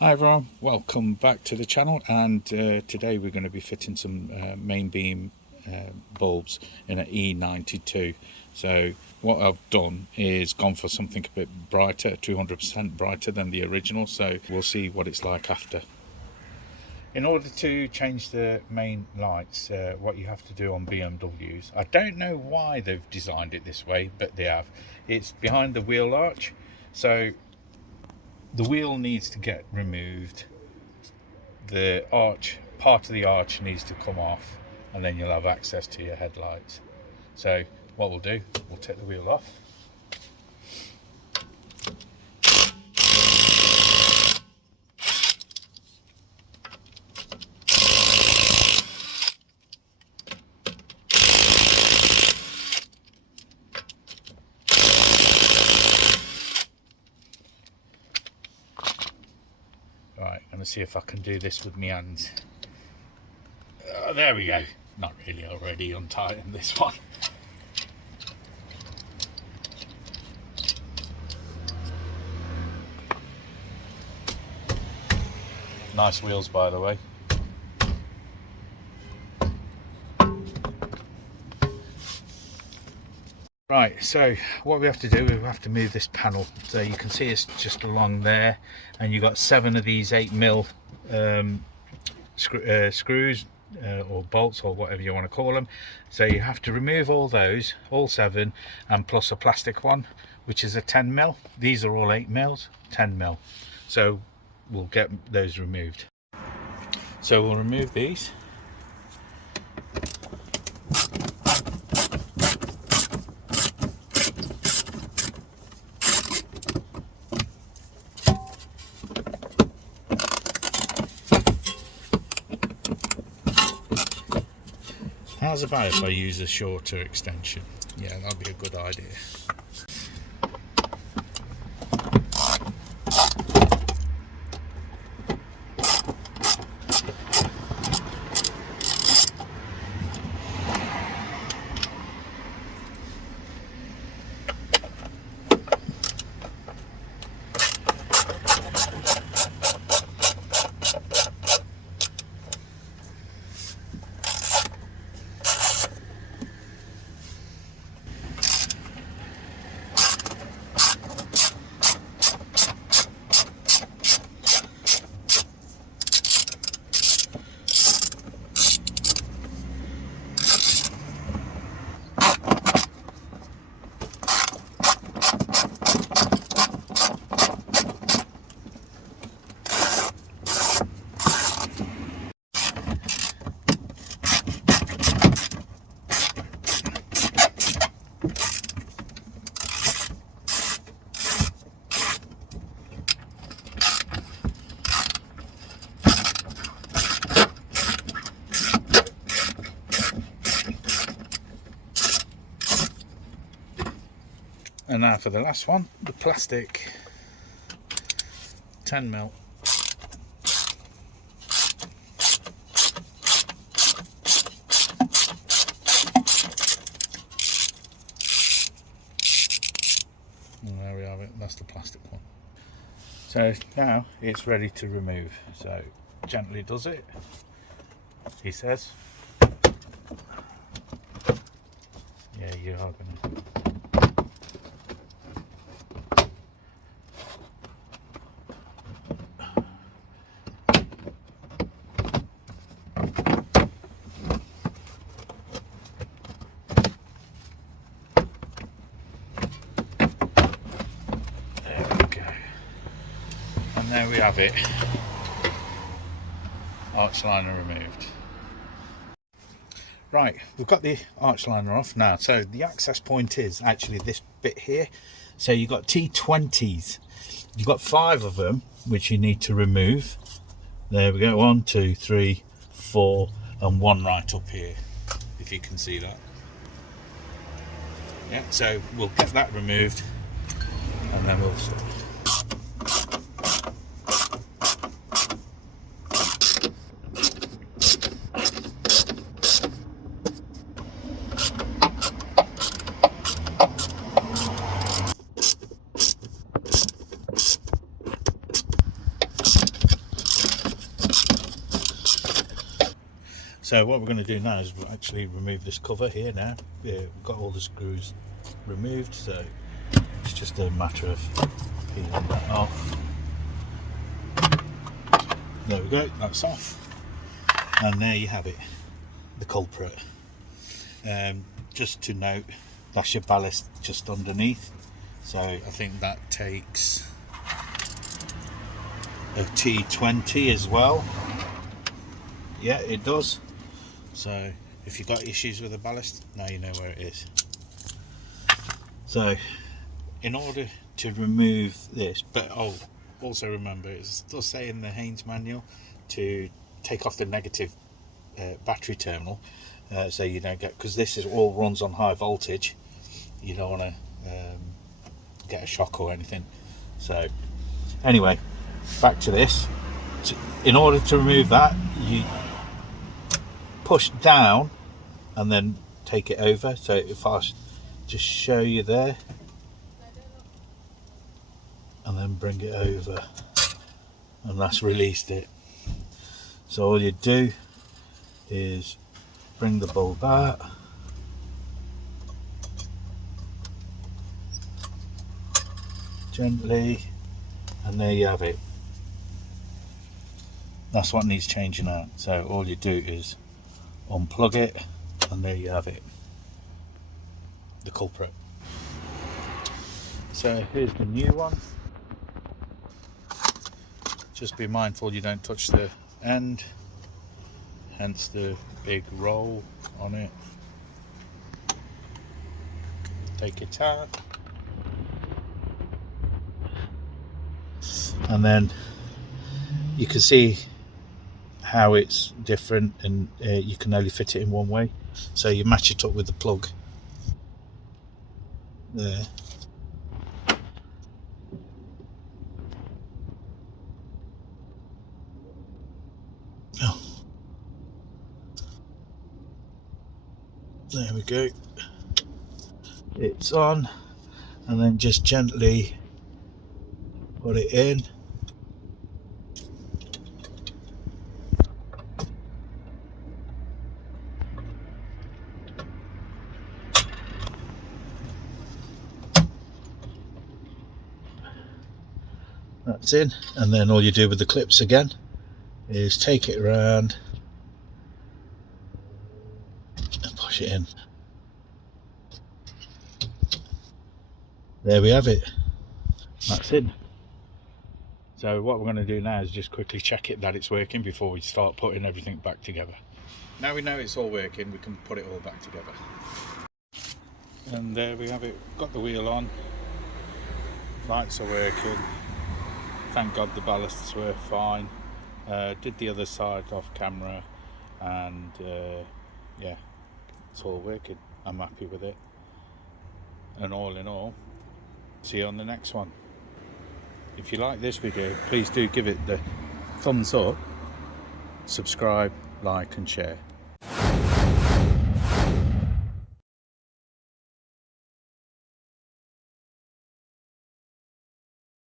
Hi everyone, welcome back to the channel, and today we're going to be fitting some main beam bulbs in an E92. So what I've done is gone for something a bit brighter, 200% brighter than the original, so we'll see what it's like after. In order to change the main lights, what you have to do on BMWs, I don't know why they've designed it this way, but they have. It's behind the wheel arch, so the wheel needs to get removed, the arch, part of the arch needs to come off, and then you'll have access to your headlights. So what we'll do, we'll take the wheel off. Right, I'm going to see if I can do this with my hands. There we go. Not really, already untightened this one. Nice wheels, by the way. Right, so what we have to do, we have to move this panel. So you can see it's just along there, and you've got 7 of these 8mm screws or bolts, or whatever you want to call them. So you have to remove all those, all 7, and plus a plastic one, which is a 10mm. These are all 8mm, 10mm. So we'll get those removed. So we'll remove these. How's about if I use a shorter extension? Yeah, that'll be a good idea. And now for the last one, the plastic 10mm. And there we have it, that's the plastic one. So now it's ready to remove. So gently does it, he says. Yeah, you are gonna. And there we have it, arch liner removed. Right, we've got the arch liner off now. So the access point is actually this bit here. So you've got T20s, you've got 5 of them which you need to remove. There we go, 1, 2, 3, 4, and 1 right up here, if you can see that. Yeah, so we'll get that removed and then we'll start. So what we're going to do now is we'll actually remove this cover here now. Yeah, we've got all the screws removed, so it's just a matter of peeling that off. There we go, that's off. And there you have it, the culprit. Just to note, that's your ballast just underneath. So I think that takes a T20 as well. Yeah, it does. So if you've got issues with the ballast, now you know where it is. So in order to remove this, but also remember, it's still saying in the Haynes manual to take off the negative battery terminal, so you don't get, because this is all runs on high voltage, you don't want to get a shock or anything. So anyway, back to this. In order to remove that, you push down and then take it over. So if I just show you there and then bring it over, and that's released it. So all you do is bring the bulb out, gently, and there you have it. That's what needs changing out. So all you do is unplug it, and there you have it, the culprit. So here's the new one. Just be mindful you don't touch the end, hence the big roll on it. Take it out, and then you can see how it's different, and you can only fit it in one way, so you match it up with the plug there. Oh. There we go, it's on, and then just gently put it in. That's in, and then all you do with the clips again is take it around and push it in. There we have it, that's in. So what we're going to do now is just quickly check it that it's working before we start putting everything back together. Now we know it's all working, we can put it all back together. And there we have it, got the wheel on, lights are working, thank God the ballasts were fine. Did the other side off camera, and yeah, it's all working. I'm happy with it, and all in all, see you on the next one. If you like this video, please do give it the thumbs up, subscribe, like and share.